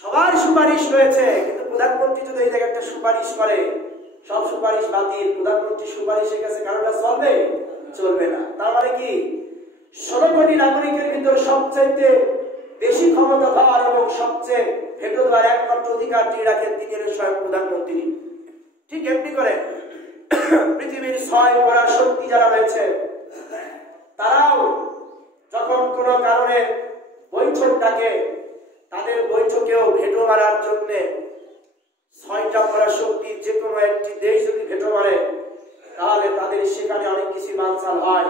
সবার সুপারিশ রয়েছে, কিন্তু প্রধানমন্ত্রী যদি এই জায়গায় একটা সুপারিশ করে, সব সুপারিশ বাতিল, প্রধানমন্ত্রী সুপারিশের কাছে কারোটা চলবে? চলবে না। তার মানে কি 16 কোটি নাগরিকের ভিতর সবচেয়ে বেশি ক্ষমতাধর এবং সবচেয়ে ভেটো দেওয়ার একমাত্র অধিকার যিনি রাখেন তিনি হলেন স্বয়ং প্রধানমন্ত্রী। ঠিক এমনি করে পৃথিবীর 6 পরা শক্তি যারা রয়েছে তারাও যখন কোনো কারণে বৈঠক ডাকে, তাদের বৈঠকেও ভেটো মারার জন্য 6টা পরা শক্তির যে কোনো একটি দেশ যদি ভেটো মারে তাহলে তাদের সেখানে অনেক কিছু বানচাল হয়।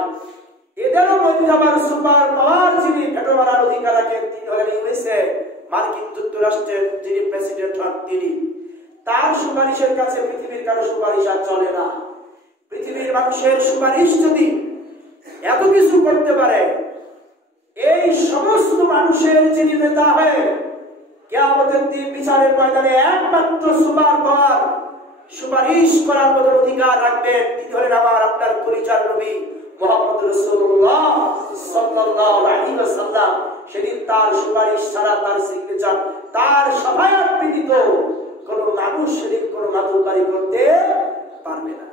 এদেরও মধ্যে আবার সুপার পাওয়ার যিনি ভেটো মারার অধিকার রাখেন তিনি হলেন ইউএসএ, মার্কিন যুক্তরাষ্ট্রের যিনি প্রেসিডেন্ট হন তিনি। তার সুপারিশের কাছে পৃথিবীর কারো সুপারিশ আর চলে না। পৃথিবীর মানুষের সুপারিশ যদি এত কিছু করতে পারে, এই সমস্ত মানুষের যিনি নেতা হয় কিয়ামতের দিন বিচারের ময়দানে একমাত্র সুপার পাওয়ার সুপারিশ করার মতো অধিকার রাখবেন তিনি হলেন আমার আপনার পরিচয় নবী মুহাম্মদ রাসূলুল্লাহ সাল্লাল্লাহু আলাইহি ওয়াসাল্লাম। সেদিন তার সুপারিশ ছাড়া, তার সিগনেচার, তার সহায়ক ব্যতীত কোনো মানুষ সেদিন কোনো মাতুব্বারি করতে পারবে না।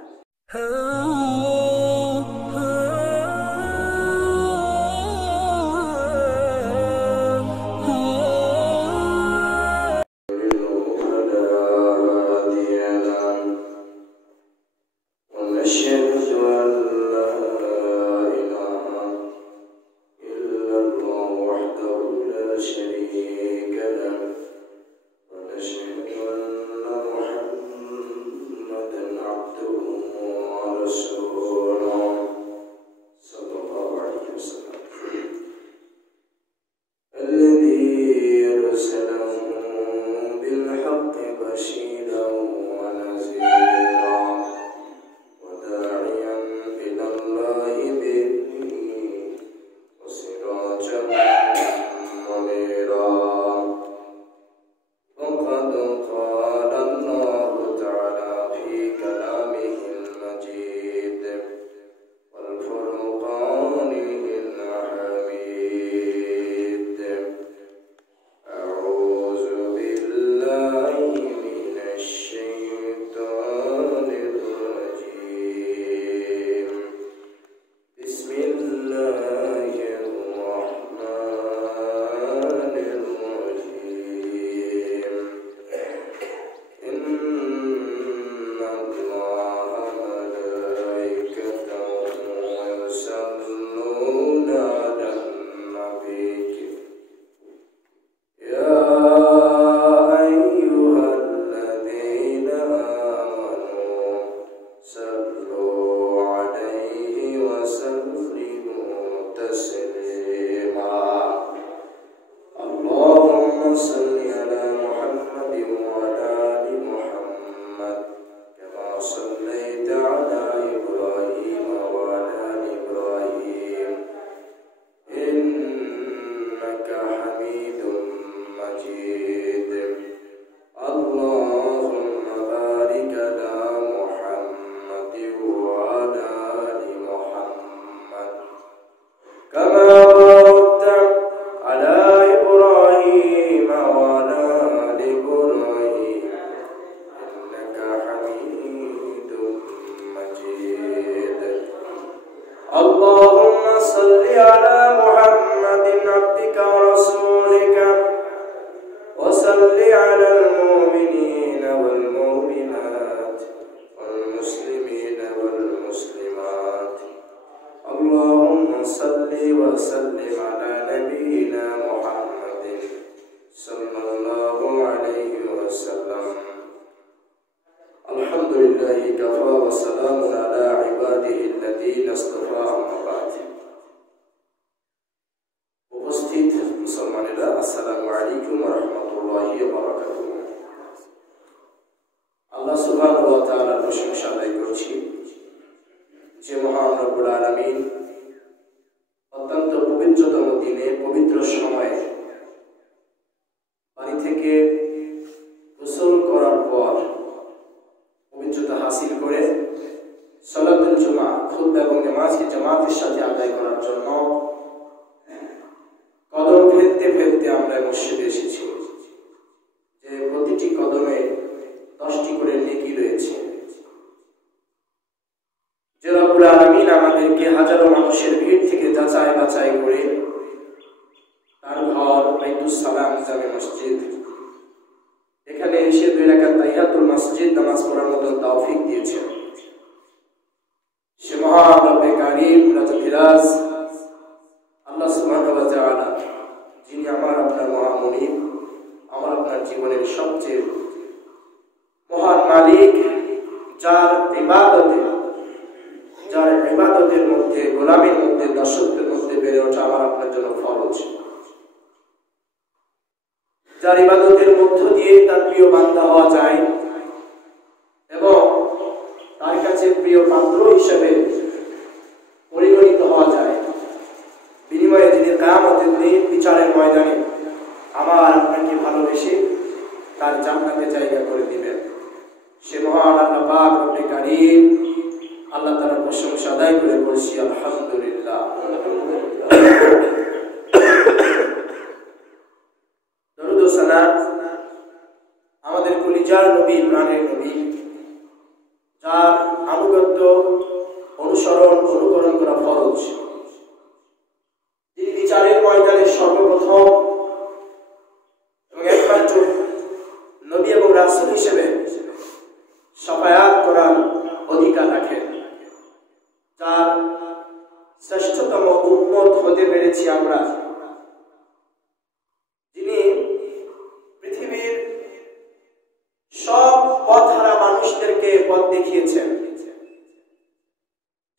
আলামিন আমাদেরকে হাজারো মানুষের ভিড় থেকে যাচাই বাছাই করে তার ঘর বাইতুস সালাম জামে মসজিদ এখানে এসে 2 রাকাত তাহিয়াতুল মসজিদ নামাজ পড়ার মতো তৌফিক দিয়েছেন। সে মহান রব্বে কারীম রাজ আল্লাহ সুবহানাহু ওয়া তাআলা, যিনি আমার আপনার মহামনিব, আমার আপনার জীবনের সবচেয়ে মহান মালিক, যার ইবাদতের মধ্যে, গোলামীর মধ্যে, দাসত্বের মধ্যে বেড়ে ওঠা আমার আপনার জন্য ফরজ, যার ইবাদতের মধ্য দিয়ে তার প্রিয় বান্দা হওয়া যায় এবং তার কাছে প্রিয় পাত্র হিসেবে পরিগণিত হওয়া যায়। বিনিময়ে যিনি কিয়ামতের দিন বিচারের ময়দানে আমার আপনাকে ভালোবেসে তার জান্নাতে জায়গা করে দিবেন, সে মহান আল্লাহ পাক রব্বে কারীম, আল্লাহ তাআলার প্রশংসা আদায় করে বলছি আলহামদুলিল্লাহ। দরুদ ও সালাম আমাদের কলিজার নবী, প্রাণের নবী, যার আনুগত্য, অনুসরণ, অনুকরণ করা ফরজ, যিনি বিচারের ময়দানে সর্বপ্রথম এবং একমাত্র নবী এবং রাসূল হিসেবে শাফায়াত করার অধিকার রাখেন, যার শ্রেষ্ঠতম উম্মত হতে পেরেছি আমরা, যিনি পৃথিবীর সব পথহারা মানুষদেরকে পথ দেখিয়েছেন,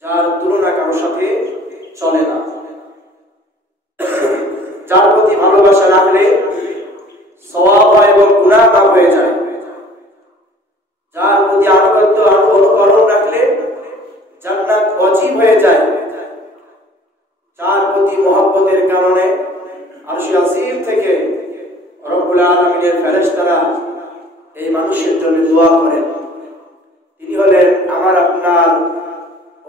যার তুলনা কারো সাথে চলে না, যার প্রতি ভালোবাসা রাখলে সওয়াব এবং গুনাহ মাফ হয়ে যায়, যার প্রতি আনুগত্য, অনুকরণ রাখলে জান্নাত ওয়াজিব হয়ে যায়, যার প্রতি মহব্বতের কারণে আরশে আজিম থেকে রব্বুল আলামিনের ফেরেশতারা এই মানুষের জন্য দোয়া করেন। তিনি হলেন আমার আপনার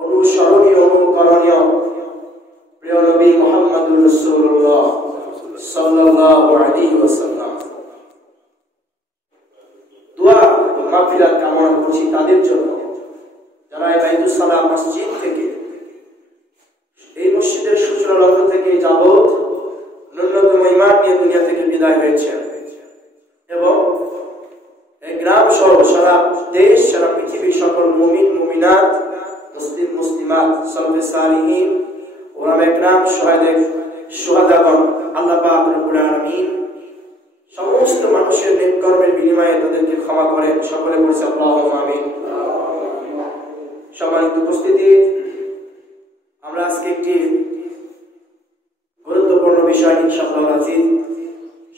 অনুসরণীয়, অনুকরণীয় প্রিয় নবী মুহাম্মদুর রাসূলুল্লাহ সাল্লাল্লাহু আলাইহি ওয়াসাল্লাম। দোয়া মাগফিরাত কামনা করছি তাদের জন্য যারা এই বাইতুস সালাম মসজিদ থেকে, এই মসজিদের সূচনা লগ্ন থেকে যাবত ন্যূনতম ঈমান নিয়ে দুনিয়া থেকে বিদায় হয়েছে এবং এই গ্রাম সহ সারা দেশ, সারা পৃথিবীর সকল মুমিন, মুমিনাত, মুসলিম, মুসলিমাত, সালফে সালিহিন, ওলামায়ে কেরাম, শুহাদাগণ, আল্লাহ পাক রব্বুল আলামিন সমস্ত মানুষের নেক কর্মের বিনিময়ে তাদেরকে ক্ষমা করেন। সকলে বলছে আল্লাহুম্মা আমিন। সম্মানিত উপস্থিতি, আমরা আজকে একটি গুরুত্বপূর্ণ বিষয় ইনশাআল্লাহ আজিজ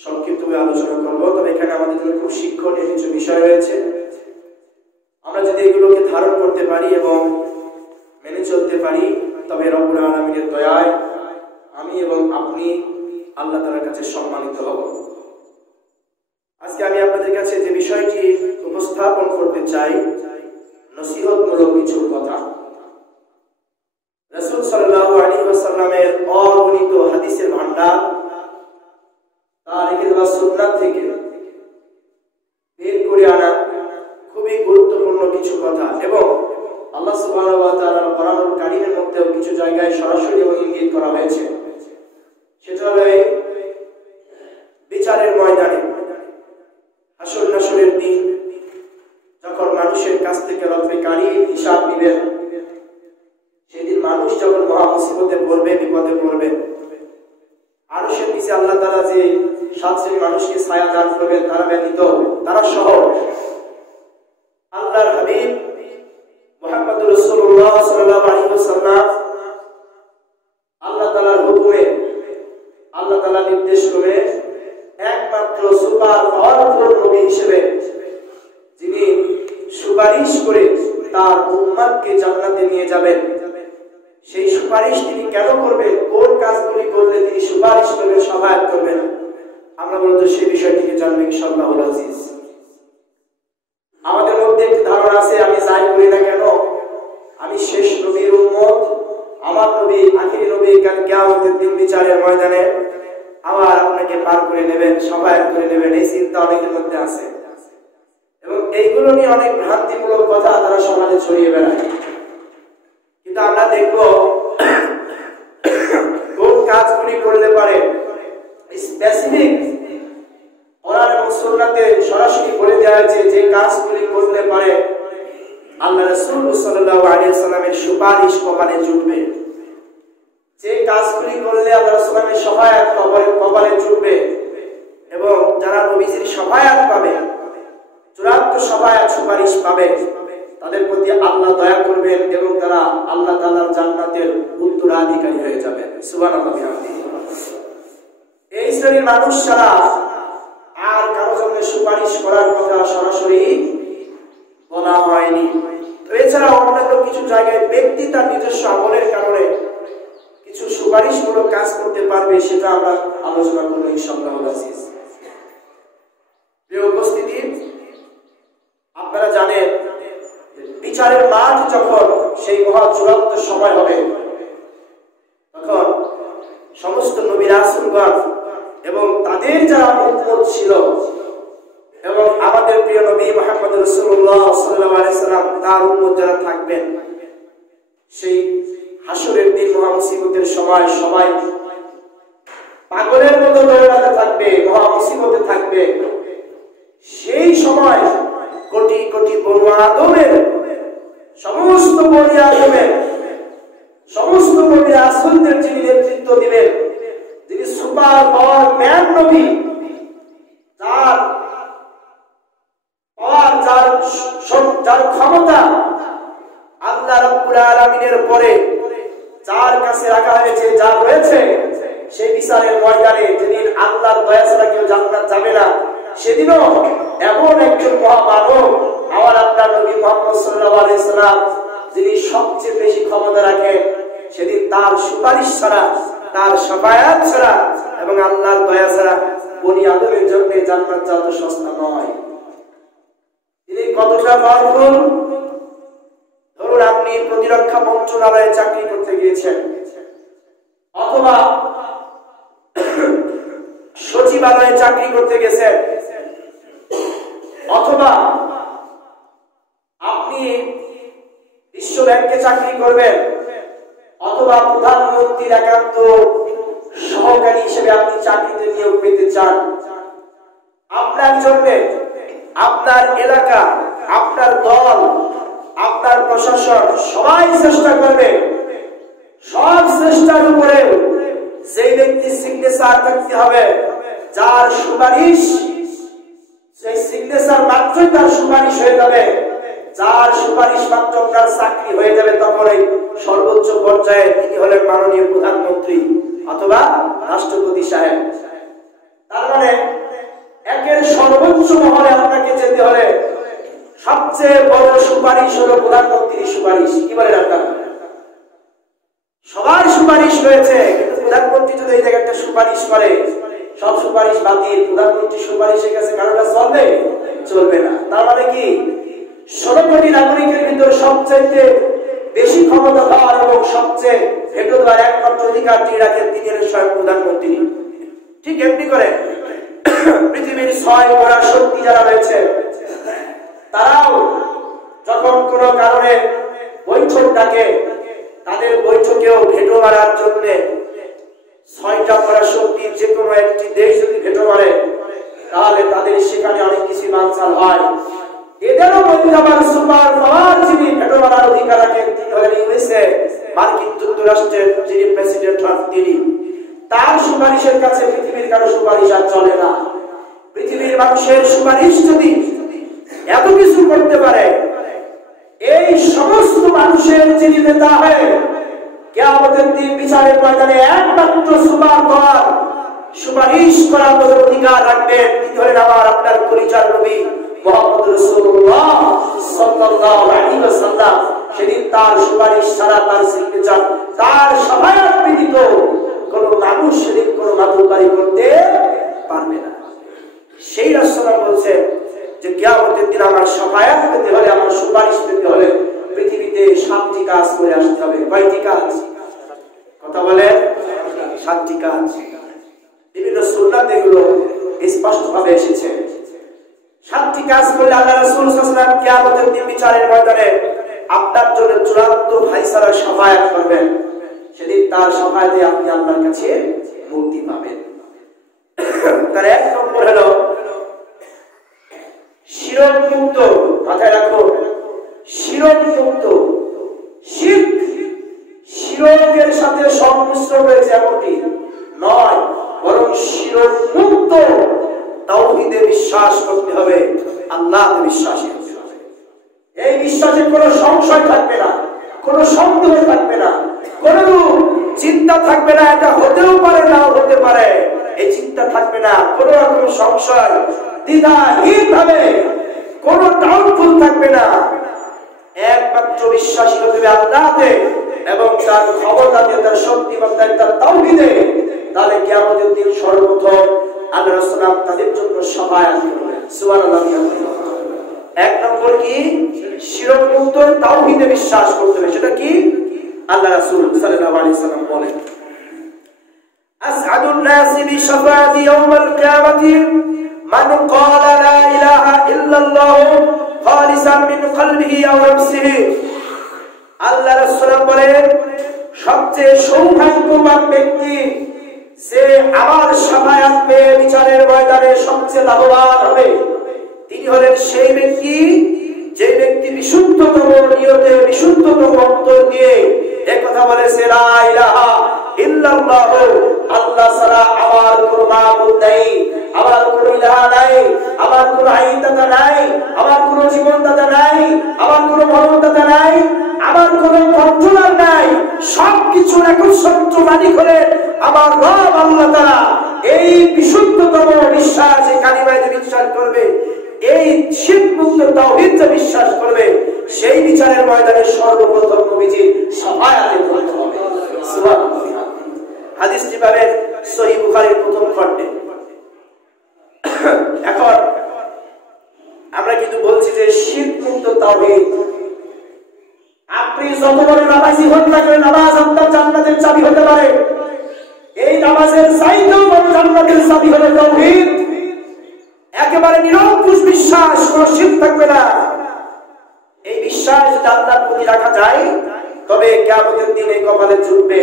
সংক্ষিপ্তভাবে আলোচনা করব। তবে এখানে আমাদের জন্য খুব শিক্ষণীয় কিছু বিষয় রয়েছে। আমরা যদি এগুলোকে ধারণ করতে পারি এবং মেনে চলতে পারি, তবে রব্বুল আলামিনের দয়ায় আমি এবং আপনি আল্লাহ তাআলার কাছে সম্মানিত হব। আজকে আমি আপনাদের কাছে যে বিষয়টি উপস্থাপন করতে চাই, নসিহতমূলক কিছু কথা। রাসূল সাল্লাল্লাহু আলাইহি ওয়াসাল্লামের অগণিত হাদিসের ভান্ডার, তার লিখিত সুন্নাত থেকে বের করে আনা খুবই গুরুত্বপূর্ণ কিছু কথা এবং আল্লাহ সুবহানাহু ওয়া তাআলার কোরআনুল কারীমের মধ্যেও কিছু জায়গায় সরাসরি ইঙ্গিত করা হয়েছে। সেটা হলো বিচারের ময়দানে, হাসর নাসরের দিন, যখন মানুষের কাছ থেকে রব্বে কারীম হিসাব নেবেন, সেদিন মানুষ যখন মহা মুসিবতে পড়বে, বিপদে পড়বে, আরশের নিচে আল্লাহ তাআলা যে 7 শ্রেণীর মানুষকে ছায়া দান করবেন, তারা ব্যতীত, তারা সহ আল্লাহর হাবিব মুহাম্মদুর রাসূলুল্লাহ সাল্লাল্লাহু আলাইহি ওয়াসাল্লাম আল্লাহ তাআলার হুকুমে, আল্লাহ তাআলা নির্দেশ করে একমাত্র সুপার পাওয়ারফুল নবী হিসেবে যিনি সুপারিশ করে তার উম্মতকে জান্নাতে নিয়ে যাবেন, সেই সুপারিশ তিনি কেন করবেন, কোন কাজগুলি করলে তিনি সুপারিশ করবেন, সহায়তা করবেন, আমরা মূলত সেই বিষয়টিকে জানবো ইনশাআল্লাহ আজিজ। আমাদের মধ্যে একটি ধারণা আছে, আমি যাই করি না কেন, আমি শেষ নবীর উম্মত, আমার নবী আখিরি নবী, কাল কিয়ামতের দিন বিচারের ময়দানে আমার আপনাকে পার করে নেবেন, সহায়তা করে নেবেন, এই চিন্তা অনেকের মধ্যে আছে এবং এইগুলো নিয়ে অনেক ভ্রান্তিমূলক কথা তারা সমাজে ছড়িয়ে বেড়ায়। কিন্তু আমরা দেখব কোন কাজগুলি করলে পারে স্পেসিফিক কোরআন এবং সুন্নাতে সরাসরি বলে দেওয়া হয়েছে যে কাজগুলি করলে পারে আল্লাহ রাসূল সাল্লাল্লাহু আলাইহি ওয়াসাল্লামের সুপারিশ কপালে জুটবে, যে কাজগুলি করলে আল্লাহ রাসূলের সহায়ত কপালে জুটবে এবং যারা নবীজির সহায়ত পাবে, চূড়ান্ত সহায়ত সুপারিশ পাবে, তাদের প্রতি আল্লাহ দয়া করবেন এবং তারা আল্লাহ তাআলার জান্নাতের উত্তরাধিকারী হয়ে যাবে। সুবহানাল্লাহ। এই শ্রেণীর মানুষ ছাড়া আর কারো জন্য সুপারিশ করার কথা সরাসরি বলা হয়নি। এছাড়া অন্যান্য কিছু জায়গায় ব্যক্তি তার নিজস্ব আমলের কারণে কিছু সুপারিশমূলক কাজ করতে পারবে, সেটা আমরা আলোচনা করবো ইনশাআল্লাহ। প্রিয় উপস্থিতি, আপনারা জানেন বিচারের মাঠ যখন সেই মহা চূড়ান্ত সময় হবে, তখন সমস্ত নবী রাসূলগণ এবং তাদের যারা উম্মত ছিল এবং আমাদের প্রিয় নবী মুহাম্মদ রাসূলুল্লাহ সাল্লাল্লাহু আলাইহি সাল্লাম তার উম্মত যারা থাকবেন, সেই হাসরের দিন মহা মুসিবতের সময় সবাই পাগলের মতো দৌড়াতে থাকবে, মহা মুসিবতে থাকবে। সেই সময় কোটি কোটি বনু আদমের সমস্ত বনি আদমের সমস্ত নবী রাসূলদের যিনি নেতৃত্ব দিবেন, যিনি সুপার পাওয়ার ম্যান নবী, যার পাওয়ার, যার ক্ষমতা আল্লাহ রাব্বুল আলামিনের পরে যার কাছে রাখা হয়েছে, যা রয়েছে, সেই বিচারের ময়দানে যেদিন আল্লাহর দয়া ছাড়া কেউ জান্নাত যাবে না, সেদিনও এমন একজন মহামানব আমার আপনার নবী মুহাম্মদ সাল্লাল্লাহু আলাইহি সাল্লাম, যিনি সবচেয়ে বেশি ক্ষমতা রাখেন, সেদিন তার সুপারিশ ছাড়া, তার শাফায়াত ছাড়া এবং আল্লাহর দয়া ছাড়া বনি আদমের জন্য জান্নাত যাওয়া তো সস্তা নয়। তিনি কতটা পাওয়ারফুল? ধরুন আপনি প্রতিরক্ষা মন্ত্রণালয়ে চাকরি করতে গিয়েছেন, অথবা সচিবালয়ে চাকরি করতে গেছেন, অথবা আপনি বিশ্ব ব্যাংকে চাকরি করবেন, অথবা প্রধানমন্ত্রীর একান্ত সহকারী হিসেবে আপনি চাকরিতে নিয়োগ পেতে চান। আপনার জন্য আপনার এলাকা, আপনার দল, আপনার প্রশাসন সবাই চেষ্টা করবে, সব চেষ্টার উপরে সেই ব্যক্তির সিগনেচার থাকতে হবে, যার সুপারিশ, সেই সিগনেচার মাত্রই তার সুপারিশ হয়ে যাবে, যার সুপারিশ মাত্র তার চাকরি হয়ে যাবে। তখন এই সর্বোচ্চ পর্যায়ে তিনি হলেন মাননীয় প্রধানমন্ত্রী অথবা রাষ্ট্রপতি সাহেব। তার মানে একের সর্বোচ্চ মহলে আপনাকে যেতে হলে সবচেয়ে বড় সুপারিশ হলো প্রধানমন্ত্রীর সুপারিশ। কি বলেন আপনারা? সবার সুপারিশ রয়েছে, কিন্তু প্রধানমন্ত্রী যদি এই জায়গায় একটা সুপারিশ করে, সব সুপারিশ বাতিল। প্রধানমন্ত্রীর সুপারিশের কাছে কারোটা চলবে না। তার মানে কি 16 কোটি নাগরিকের ভিতরে সবচেয়ে বেশি ক্ষমতা দেওয়ার এবং সবচেয়ে ভেটো দেওয়ার একমাত্র অধিকার যিনি রাখেন, তিনি হলেন স্বয়ং প্রধানমন্ত্রী। ঠিক এমনি করে পৃথিবীর 6 বড় শক্তি যারা রয়েছে, তারাও যখন কোনো কারণে বৈঠক ডাকে, তাদের বৈঠকেও ভেটো মারার জন্য 6টা বড় শক্তির যে কোনো একটি দেশ যদি ভেটো মারে, তাহলে তাদের সেখানে অনেক কিছু বানচাল হয়। এদেরও মধ্যে আবার সুপার পাওয়ার যিনি ভেটো মারার অধিকার রাখেন, তিনি হলেন ইউএসএ, মার্কিন যুক্তরাষ্ট্রের যিনি প্রেসিডেন্ট হন তিনি। তার সুপারিশের কাছে পৃথিবীর কারো সুপারিশ আর চলে না। পৃথিবীর মানুষের সুপারিশ যদি এত কিছু করতে পারে, এই সমস্ত মানুষের যিনি নেতা হয়, কিয়ামতের দিন বিচারের ময়দানে একমাত্র সুপার পাওয়ার সুপারিশ করার মতো অধিকার রাখবেন, তিনি হলেন আমার আপনার পরিচয় নবী মুহাম্মদ রাসূলুল্লাহ সাল্লাল্লাহু আলাইহি ওয়াসাল্লাম। সেদিন তার সুপারিশ ছাড়া, তার সিগনেচার, তার সহায়তা ব্যতীত কোন মানুষ সেদিন কোন মাতুব্বারি করতে পারবে না। সেই রাসূল বলছে যে কিয়ামতের দিন আমার সহায়তা পেতে হলে, আমার সুপারিশ পেতে হলে পৃথিবীতে 7টি কাজ করে আসতে হবে। কয়টি কাজ? কথা বলে 7টি কাজ। বিভিন্ন সুন্নাতে এগুলো স্পষ্টভাবে এসেছে। 7টি কাজ করলে আল্লাহ রাসূল সাল্লাল্লাহু আলাইহি ওয়াসাল্লাম কিয়ামতের দিন বিচারের ময়দানে আপনার জন্য চূড়ান্ত ফায়সালা শাফায়াত করবেন, সেদিন তার শাফায়াতে আপনি আল্লাহর কাছে মুক্তি পাবেন। তার এক নম্বর হলো শিরক মুক্ত। মাথায় রাখো, শিরক মুক্ত। শিরকের সাথে সংমিশ্রণ রয়েছে এমনটি নয়, বরং শিরক মুক্ত তাওহীদে বিশ্বাস করতে হবে, আল্লাহতে বিশ্বাস করতে হবে। এই বিশ্বাসে কোনো সংশয় থাকবে না, কোনো সন্দেহ থাকবে না, কোনো চিন্তা থাকবে না এটা হতেও পারে নাও হতে পারে, এই চিন্তা থাকবে না, কোনো রকম সংশয় দ্বিধাহীন ভাবে কোনো ডাউটফুল থাকবে না। একমাত্র বিশ্বাসী হতে হবে আল্লাহতে এবং তার ক্ষমতাতে, তার শক্তিমত্তায়, তার তাওহীদে। তাহলে কিয়ামতের দিন সর্বপ্রথম আল্লাহ রাসূল তাদের জন্য শাফায়াত করবেন। সুবহানাল্লাহ। এক নম্বর কি? শিরক মুক্ত তাওহীদে বিশ্বাস করতে হবে। সেটা কি? আল্লাহ রাসূল সাল্লাল্লাহু আলাইহি ওয়াসাল্লাম বলেন, আসআদুন নাসি বিশাফাআতি ইয়াউমাল কিয়ামাতি মান ক্বালা লা ইলাহা ইল্লাল্লাহ খালিসান মিন কলবিহি আও নাফসিহি। আল্লাহ রাসূল বলেন, সবচেয়ে সৌভাগ্যবান ব্যক্তি সে আমার শাফায়াত পেয়ে বিচারের ময়দানে সবচেয়ে লাভবান হবে। তিনি হলেন সেই ব্যক্তি যে ব্যক্তি বিশুদ্ধতম নিয়তে, বিশুদ্ধতম অন্তর দিয়ে একথা বলেছে, লা ইলাহা ইল্লাল্লাহ, আল্লাহ ছাড়া আমার কোনো মাবুদ নাই, আমার কোনো ইলাহা নাই, আমার কোনো আইনদাতা নাই, আমার কোনো জীবনদাতা নাই, আমার কোনো মরণদাতা নাই, আমার কোনো কন্ট্রোলার নাই, সবকিছুর একচ্ছত্র মালিক হলেন আমার রব আল্লাহ তাআলা। এই বিশুদ্ধতম বিশ্বাস, এই কালিমায় বিশ্বাস করবে, এই শিরক মুক্ত তাওহীদে বিশ্বাস করবে, সেই বিচারের ময়দানে সর্বপ্রথম নবীজির শাফায়াতে ধরতে হবে। সুবহানাল্লাহ। হাদিসটি পাবেন সহিহ বুখারীর প্রথম খণ্ডে। এখন আমরা কিন্তু বলছি যে শিরক মুক্ত তাওহীদ। আপনি যত বড় নামাজি হন না কেন, নামাজ আপনার জান্নাতের চাবি হতে পারে। এই নামাজের চাইতেও বড় জান্নাতের চাবি হলো তাওহীদ। একেবারে নিরঙ্কুশ বিশ্বাস, কোনো শিরক থাকবে না। এই বিশ্বাস যদি আল্লাহর প্রতি রাখা যায় তবে কিয়ামতের দিনে কপালে জুটবে।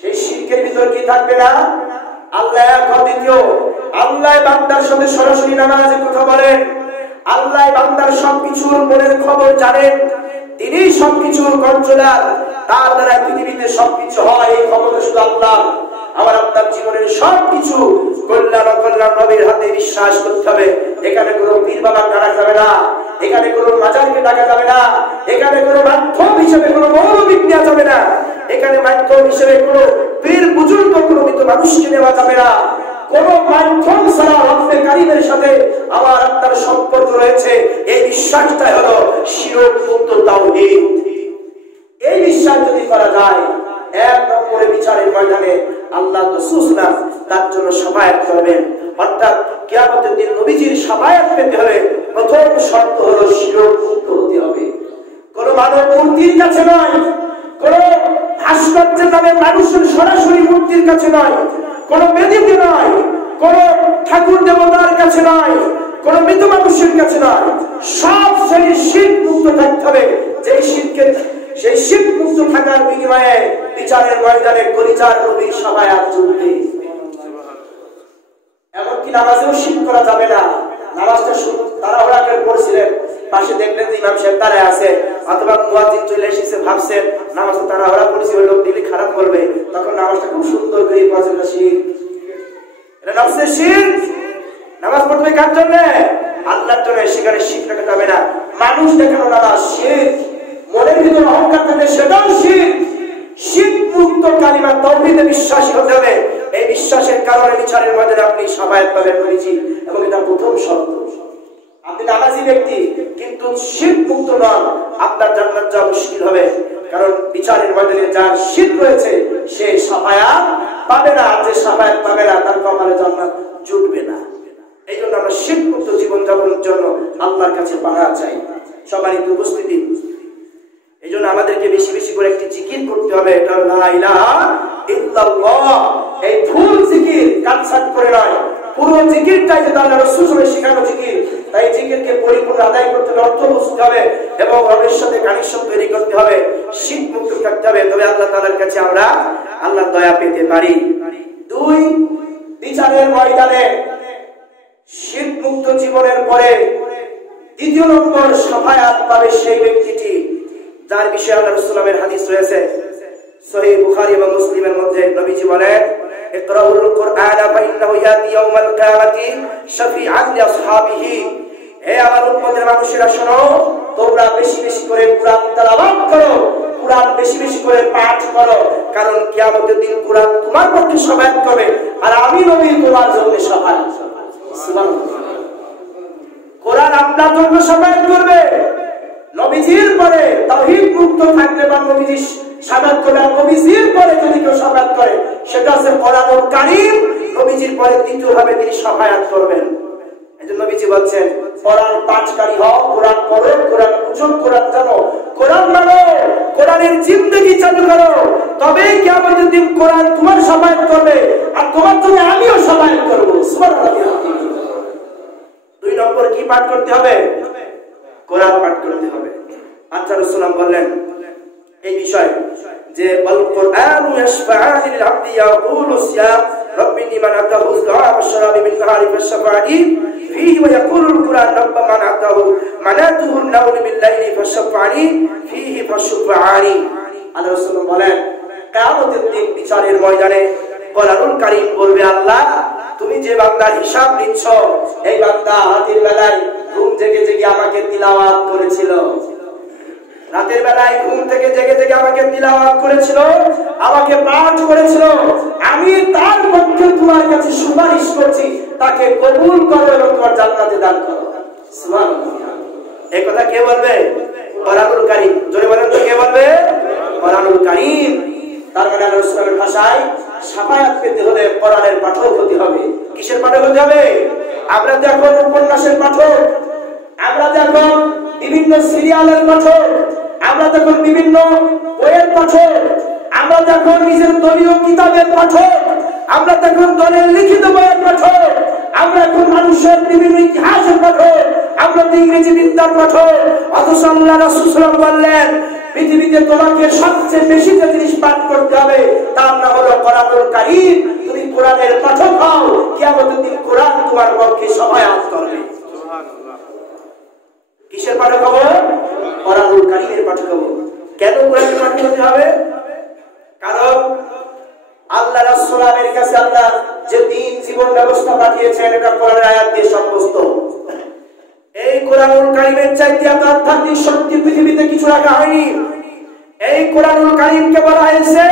সেই শিরকের ভিতর কি থাকবে না? আল্লাহ এক, দ্বিতীয়, আল্লাহ বান্দার সাথে সরাসরি নামাজে কথা বলেন, আল্লাহ বান্দার সবকিছুর মনের খবর জানেন, তিনি সবকিছুর কন্ট্রোলার, তার দ্বারা পৃথিবীতে সবকিছু হয়, এই ক্ষমতা শুধু আল্লাহ। আমার আপনার জীবনের সবকিছু কল্যাণ অকল্যাণ নবীর হাতে বিশ্বাস করতে হবে। এখানে কোনো পীর বাবা ডাকা যাবে না, এখানে কোনো মাজারকে ডাকা যাবে না, এখানে কোনো মাধ্যম হিসেবে কোনো মৌলবী নেওয়া যাবে না, এখানে মাধ্যম হিসেবে কোনো পীর বুজুর্গ কোনো মৃত মানুষকে নেওয়া যাবে না। কোন মাধ্যম ছাড়া রব্বে কারীমের সাথে আমার আপনার সম্পর্ক রয়েছে, এই বিশ্বাসটাই হলো শিরক মুক্ত তাওহীদ। এই বিশ্বাস যদি করা যায়, এক নম্বরে বিচারের ময়দানে আল্লাহ রাসূল তার জন্য শাফায়াত করবেন। অর্থাৎ কিয়ামতের দিন নবীজির শাফায়াত পেতে হলে প্রথম শর্ত হলো শিরক মুক্ত হতে হবে। কোন মানব মূর্তির কাছে নয়, কোন ভাস্কর্যের নামে মানুষের সরাসরি মূর্তির কাছে নয়, কোন বেদিতে নয়, কোন ঠাকুর দেবতার কাছে নয়, কোন মৃত মানুষের কাছে নয়, সব শ্রেণীর শিরক মুক্ত থাকতে হবে। সেই শিরক মুক্ত থাকার বিনিময়ে বিচারের ময়দানে পরিচার নবীর শাফায়াত চলবে। এমনকি নামাজেও শিরক করা যাবে না। নামাজটা তাড়াহুড়া করে পড়ছিলেন, পাশে দেখলেন যে ইমাম সাহেব দাঁড়ায় আছে, অথবা মুয়াজ্জিন চলে এসেছে, ভাবছেন নামাজটা তাড়াহুড়া করেছে, ওই লোক দিলে খারাপ বলবে, তখন নামাজটা খুব সুন্দর করে পড়ছেন না, শিরক। এটা নফসের শিরক। নামাজ পড়বে কার জন্য? আল্লাহর জন্য। সেখানে শিরক রাখা যাবে না। মানুষ দেখানো নামাজ শিরক, মনের ভিতরে অহংকার থাকলে সেটাও শিরক। শিরক মুক্ত কালিমা তাওহীদে বিশ্বাসী হতে হবে। এই বিশ্বাসের কারণে বিচারের ময়দানে আপনি শাফায়াত পাবেন বলেছি, এবং এটা প্রথম শর্ত। আপনি নামাজি ব্যক্তি কিন্তু শিরক মুক্ত নন, আপনার জান্নাত যাওয়া মুশকিল হবে। কারণ বিচারের ময়দানে যার শিরক রয়েছে সে শাফায়াত পাবে না, যে শাফায়াত পাবে না তার কপালে জান্নাত জুটবে না। এই জন্য আমরা শিরক মুক্ত জীবন যাপনের জন্য আল্লাহর কাছে পানা চাই। সম্মানিত উপস্থিতি, এই জন্য আমাদেরকে বেশি বেশি করে একটি জিকির করতে হবে, এটা লা ইলাহা ইল্লাল্লাহ। এই ফুল জিকির কাটছাট করে নয়, পুরো জিকিরটাই যেটা আল্লাহর রাসূলের শেখানো জিকির, তাই জিকিরকে পরিপূর্ণ হকগুলো আদায় করতে হবে, অর্থ বুঝতে হবে এবং রবের সাথে কানেকশন তৈরি করতে হবে, শীত মুক্ত থাকতে হবে, তবে আল্লাহ তাআলার কাছে আমরা আল্লাহর দয়া পেতে পারি। 2, বিচারের ময়দানে শীত মুক্ত জীবনের পরে 2 নম্বর শাফায়াত পাবে সেই ব্যক্তিটি যার বিষয়ে আল্লাহ রাসূলের হাদিস রয়েছে সহিহ বুখারী এবং মুসলিমের মধ্যে। নবীজি বলেন, ইকরাউল কুরআনা ফাইন্নাহু ইয়াতি ইয়াউমাল কিয়ামাতি শাফিআন লিআসহাবিহি। হে আমার উম্মতের মানুষেরা শোনো, তোমরা বেশি বেশি করে কুরআন তেলাওয়াত করো, কুরআন বেশি বেশি করে পাঠ করো, কারণ কিয়ামতের দিন কুরআন তোমার পক্ষে শাফায়াত করবে আর আমি নবী তোমার জন্য শাফায়াত করব। সুবহানাল্লাহ। কোরআন আপনার জন্য শাফায়াত করবে। নবীজির পরে তাওহীদ মুক্ত থাকলে বা নবীজি শাফায়াত করবে, নবীজির পরে যদি কেউ শাফায়াত করে সেটা হচ্ছে কোরআনুল কারীম। নবীজির পরে দ্বিতীয় ভাবে তিনি শাফায়াত করবেন। এজন্য নবীজি বলেন, কোরআন পাঠকারী হও, কোরআন পড়ো, কোরআন বুঝো, কোরআন জানো, কোরআন মানো, কোরআনের জিন্দেগি চালু করো, তবেই কিয়ামতের দিন কোরআন তোমার শাফায়াত করবে আর তোমার জন্য আমিও শাফায়াত করব। সুবহানাল্লাহ। 2 নম্বর কি পাঠ করতে হবে? কোরআন পাঠ করতে হবে। আচ্ছা, রাসূলুল্লাহ বললেন এই বিষয় যে আল কোরআন ইয়াশফা'আনি লিল আবদি ইয়াকুলু সিয়াম রাব্বিনি মান আতাহু যা আশরাবি মিন নাহারি ফাশফা'নি ফীহি ওয়া ইয়াকুলুল কুরআন রাব্বা মান আতাহু মানাতুহু নাউল বিল লাইলি ফাশফা'নি ফীহি ফাশফা'নি। আল্লাহ রাসূল বলেন, কিয়ামতের দিন বিচারের ময়দানে কোরআনুল কারীম বলবে, আল্লাহ তুমি যে বান্দার হিসাব নিচ্ছ, এই বান্দা রাতের বেলায় ঘুম থেকে জেগে আমাকে তিলাওয়াত করেছিল, রাতের বেলায় ঘুম থেকে জেগে জেগে আমাকে তিলাওয়াত করেছিল, আমাকে পাঠ করেছিল, আমি তার পক্ষে তোমার কাছে সুপারিশ করছি, তাকে কবুল করো এবং তোমার জান্নাতে দান করো। সুবহানাল্লাহ। এই কথা কে বলবে? কোরআনুল কারীম। জোরে বলেন তো, কে বলবে? কোরআনুল কারীম। তার মানে আল্লাহ রাসূলের ভাষায় শাফায়াত পেতে হলে কোরআনের পাঠক হতে হবে। কিসের পাঠক হতে হবে? আমরা যখন উপন্যাসের পাঠক, আমরা যখন বিভিন্ন সিরিয়ালের পাঠক, আমরা যখন বিভিন্ন বইয়ের পাঠক, আমরা যখন নিজের দলীয় কিতাবের পাঠক, আমরা তখন দলের লিখিত বইয়ের পাঠক, আমরা এখন মানুষের বিভিন্ন ইতিহাসের পাঠক, আমরা ইংরেজি বিদ্যার পাঠক। অথচ আল্লাহ রাসূল সাল্লাল্লাহু আলাইহি ওয়াসাল্লাম বললেন, পৃথিবীতে তোমাকে সবচেয়ে বেশি যে জিনিস পাঠ করতে হবে তার নাম হলো কোরআনুল কারীম। তুমি কোরআনের পাঠক হও, কিয়ামতের দিন কোরআন তোমার পক্ষে শাফায়াত করবে। সুবহানাল্লাহ। কিসের পাঠক হব? কোরআনুল কারীমের পাঠক হব। কেন কোরআনের পাঠক হতে হবে? কারণ আল্লাহ রাসূলের কাছে আল্লাহ যে দ্বীন জীবন ব্যবস্থা পাঠিয়েছেন, এটা কোরআনের আয়াত দিয়ে সাব্যস্ত। এই কোরআনুল কারীমের চাইতে আধ্যাত্মিক শক্তি পৃথিবীতে কিছু রাখা হয়নি। এই কোরআনুল কারীমকে বলা হয়েছে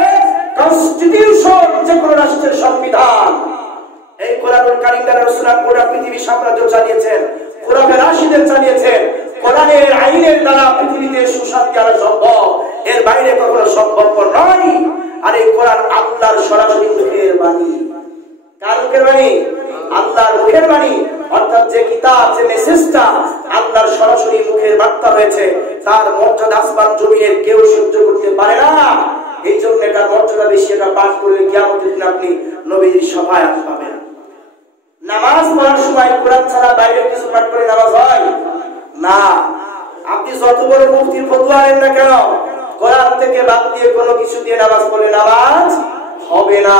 কনস্টিটিউশন, যে কোন রাষ্ট্রের সংবিধান। এই কোরআনুল কারীম দ্বারা রাসূলুল্লাহ গোটা পৃথিবী সাম্রাজ্য চালিয়েছেন, কোরআনে রাশিদের চালিয়েছেন। কোরআনের আইনের দ্বারা পৃথিবীতে সুশান্তি আনা সম্ভব, এর বাইরে কখনো সম্ভব নয়। আর এই কোরআন আল্লাহর সরাসরি মুখের বাণী। কার মুখের বাণী? আল্লাহর মুখের বাণী। অর্থাৎ যে কিতাব, যে মেসেজটা আল্লাহর সরাসরি মুখের বার্তা হয়েছে, তার মর্যাদা আসমান জমিনের কেউ সহ্য করতে পারে না। এই জন্য এটা মর্যাদা বেশি। এটা পাঠ করলে কিয়ামতের দিন আপনি নবীর শাফায়াত পাবেন। নামাজ পড়ার সময় কোরআন ছাড়া বাইরে কিছু পাঠ করে নামাজ হয় না। আপনি যত বড় মুফতির ফতোয়া আনেন না কেন, কোরআন থেকে বাদ দিয়ে কোনো কিছু দিয়ে নামাজ পড়লে নামাজ হবে না।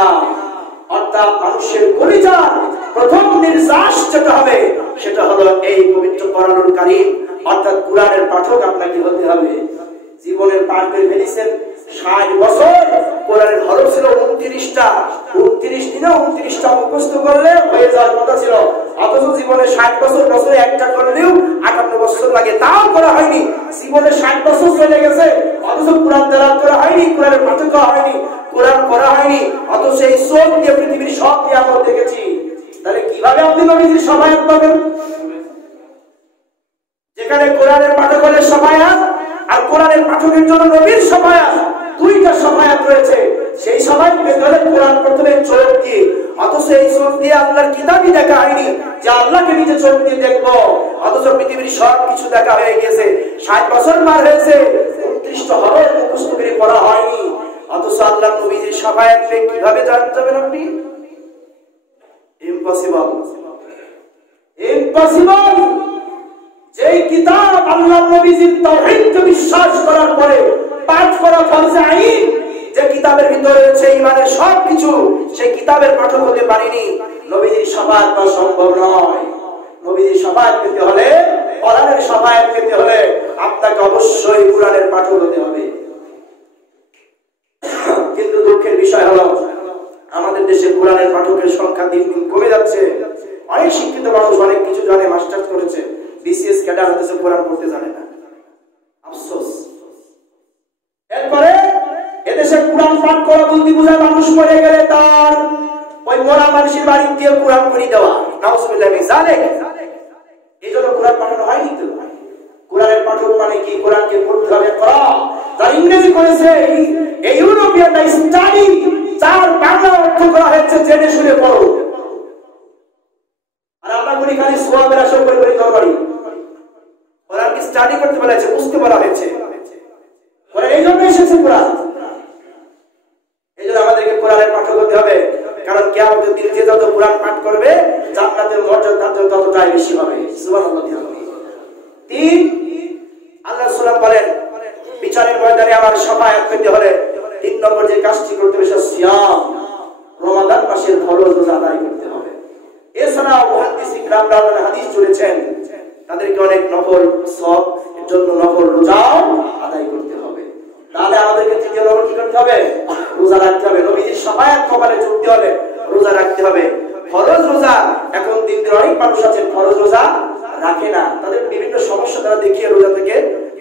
অর্থাৎ মানুষের কলিজার প্রথম নির্যাস যেটা হবে সেটা হলো এই পবিত্র কোরআনুল কারীম, অর্থাৎ কোরআনের পাঠক আপনাকে হতে হবে। জীবনের পাঠ করে ফেলেছেন 60 বছর, কোরআনের হরফ ছিল 29টা, 29 দিনে 29টা মুখস্থ করলে হয়ে যাওয়ার কথা ছিল। অথচ জীবনে 60 বছর, বছরে একটা করলেও 58 বছর লাগে, তাও করা হয়নি। জীবনে 60 বছর চলে গেছে, অথচ কোরআন তেলাওয়াত করা হয়নি, কোরআনের পাঠক হয়নি, কোরআন পড়া হয়নি। অথচ এই চোখ দিয়ে পৃথিবীর সব নিয়ামত দেখেছি। তাহলে কিভাবে আপনি নবীজির শাফায়াত পাবেন? যেখানে কোরআনের পাঠক হলে শাফায়াত আর কোরআনের পাঠকের জন্য নবীর শাফায়াত, দুইটা শাফায়াত রয়েছে। সেই শাফায়াত পেতে হলে কোরআন প্রথমে চোখ দিয়ে, অথচ এই চোখ দিয়ে আল্লাহর কিতাবই দেখা হয়নি যে আল্লাহকে নিজে চোখ দিয়ে দেখবো। অথচ পৃথিবীর সব কিছু দেখা হয়ে গেছে, 60 বছর পার হয়েছে, 29টা হরফ মুখস্থ করে পড়া হয়নি। অথচ আল্লাহ নবীজির শাফায়াত পেয়ে কিভাবে জানতে যাবেন আপনি? Impossible, impossible. যেই এই কিতাব আল্লাহর নবীজির তাওহীদকে বিশ্বাস করার পরে পাঠ করা ফরজে আইন, যে কিতাবের ভিতরে রয়েছে ঈমানের সবকিছু, সেই কিতাবের পাঠক হতে পারিনি, নবীজির শাফাআত পাওয়া সম্ভব নয়। নবীজির শাফাআত পেতে হলে, কোরআনের শাফাআত পেতে হলে আপনাকে অবশ্যই কোরআনের পাঠক হতে হবে। কিন্তু দুঃখের বিষয় হলো আমাদের দেশে কোরআনের পাঠকের সংখ্যা দিন দিন কমে যাচ্ছে। অনেক শিক্ষিত মানুষ অনেক কিছু জানে, মাস্টার্স করেছে, বিসিএস ক্যাডার হতেছে, কোরআন পড়তে জানে না, আফসোস। এরপরে এদেশে কোরআন পাঠ করা বলতে বোঝায় মানুষ মরে গেলে তার ওই মরা মানুষের বাড়ি দিয়ে কোরআন পড়ি দেওয়া, নাউজুবিল্লাহ মিন যালিক। এই জন্য কোরআন পাঠানো হয়নি তো। কোরআনের পাঠক মানে কি? কোরআনকে পড়তে হবে, পড়া। যারা ইংরেজি করেছে, এই ইউরোপিয়ান স্টাডি, যার বাংলা অর্থ করা হয়েছে জেনে শুনে পড়ো। আর আমরা বলি খালি সোয়াবের আশা করে বলি দরবারি। কোরআনকে স্টাডি করতে বলা হয়েছে, বুঝতে বলা হয়েছে। কোরআন এই জন্য এসেছে কোরআন। এই জন্য আমাদেরকে কোরআনের পাঠক হতে হবে, কারণ কিয়ামতের দিনে যে যত কোরআন পাঠ করবে জান্নাতের মর্যাদা ততটাই বেশি হবে। সুবহানাল্লাহ। 3, আল্লাহ রাসূল বলেন বিচারের ময়দানে আমার শাফায়াত পেতে হলে 3 নম্বর যে কাজটি করতে হবে সেটা সিয়াম, রমাদান মাসের ফরজ রোজা আদায় করতে হবে। এছাড়াও মুহাদ্দিস ইকরামরা হাদিস জুড়েছেন, তাদেরকে অনেক নফল সওয়াব এর জন্য নফল রোজাও আদায় করতে হবে। তাহলে আমাদেরকে 3 নম্বর কি করতে হবে? রোজা রাখতে হবে। নবীজির শাফায়াত কপালে জুটতে হলে রোজা রাখতে হবে। ফরজ রোজা, এখন দিন দিন অনেক মানুষ আছেন ফরজ রোজা রাখে না, তাদের বিভিন্ন সমস্যা তারা দেখিয়ে রোজা থেকে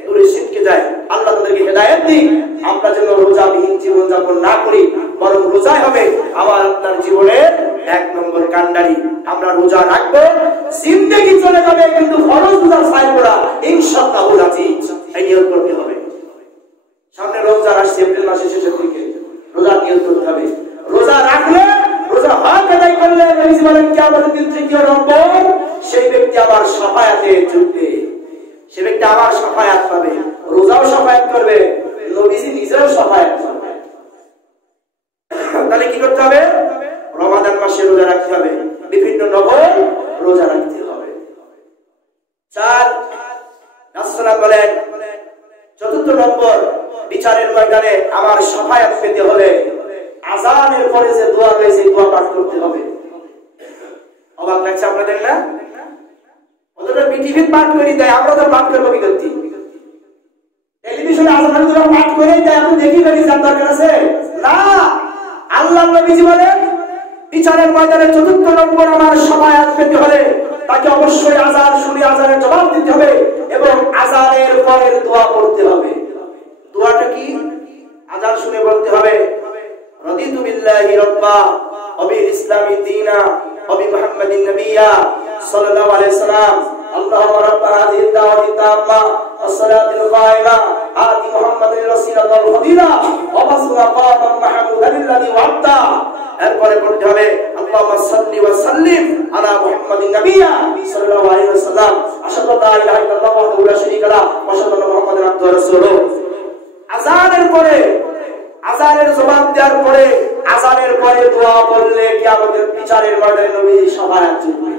দূরে ছিটকে যায়। আল্লাহ তাদেরকে হেদায়েত দিন, আমরা যেন রোজাবিহীন জীবন যাপন না করি, বরং রোজাই হবে আমার আপনার জীবনের 1 নম্বর কান্ডারি। আমরা রোজা রাখবো, জিন্দেগি চলে যাবে, কিন্তু ফরজ রোজা ছাই করা ইনশাআল্লাহ আজিজ, এই নিয়ত করতে হবে। সামনে রমজান আসছে, এপ্রিল মাসের শেষের দিকে, রোজা নিয়ত করতে হবে। রোজা রাখলে, রোজা হক আদায় করলে নবী বলেন কিয়ামতের দিন 3 নম্বর সেই ব্যক্তি আমার শাফায়াতে জুটবে, সে ব্যক্তি আমার শাফায়াত পাবে, রোজাও শাফায়াত করবে, নবীজি নিজেও শাফায়াত করবে। তাহলে কি করতে হবে? রমাদান মাসে রোজা রাখতে হবে, বিভিন্ন নফল রোজা রাখতে হবে। 4, রাসূল বলেন 4 নম্বর বিচারের ময়দানে আমার শাফায়াত পেতে হলে আযানের পরে যে দোয়া রয়েছে দোয়া পাঠ করতে হবে। অবাক লাগছে আপনাদের না? ওদের বিটিভি পাঠ করে দেয়, আমরা তো পাঠ করবো কি করছি? টেলিভিশনে আযানের দোয়া পাঠ করে দেয়, আমি দেখি করি জান দরকার আছে না। আল্লাহর নবীজি বলেন বিচারের ময়দানে 4 নম্বর আমার শাফায়াত পেতে হলে তাকে অবশ্যই আযান শুনে আযানের জবাব দিতে হবে এবং আযানের পরের দোয়া পড়তে হবে। দোয়াটা কি? আযান শুনে বলতে হবে রাদিতু বিল্লাহি রাব্বা ওয়া বিল ইসলামি দীনা ওয়া বি মুহাম্মাদিন নাবিয়্যা সাল্লাল্লাহু আলাইহি ওয়াসাল্লাম। আল্লাহুম্মা রাব্বা হাযিহি দাওয়াতি তাম্মা ওয়াস সালাতিল কায়িমা আতি মুহাম্মাদিন রাসূলাল ফাদিলা ওয়া বাসরা কামান মাহমুদান আল্লাযী ওয়া'তা। এরপরে পড়তে হবে আল্লাহুম্মা সাল্লি ওয়া সাল্লিম আলা মুহাম্মাদিন নাবিয়্যা সাল্লাল্লাহু আলাইহি ওয়াসাল্লাম। আশহাদু আল্লা ইলাহা ইল্লাল্লাহ ওয়াহদাহু লা শারীকা লাহু ওয়া আশহাদু আন্না মুহাম্মাদান আবদুহু ওয়া রাসূলুহু। আযানের পরে, আযানের জবাব দেওয়ার পরে, আযানের পরে দোয়া বললে কিয়ামতের বিচারের ময়দানে নবীজি শাফায়াত করবে।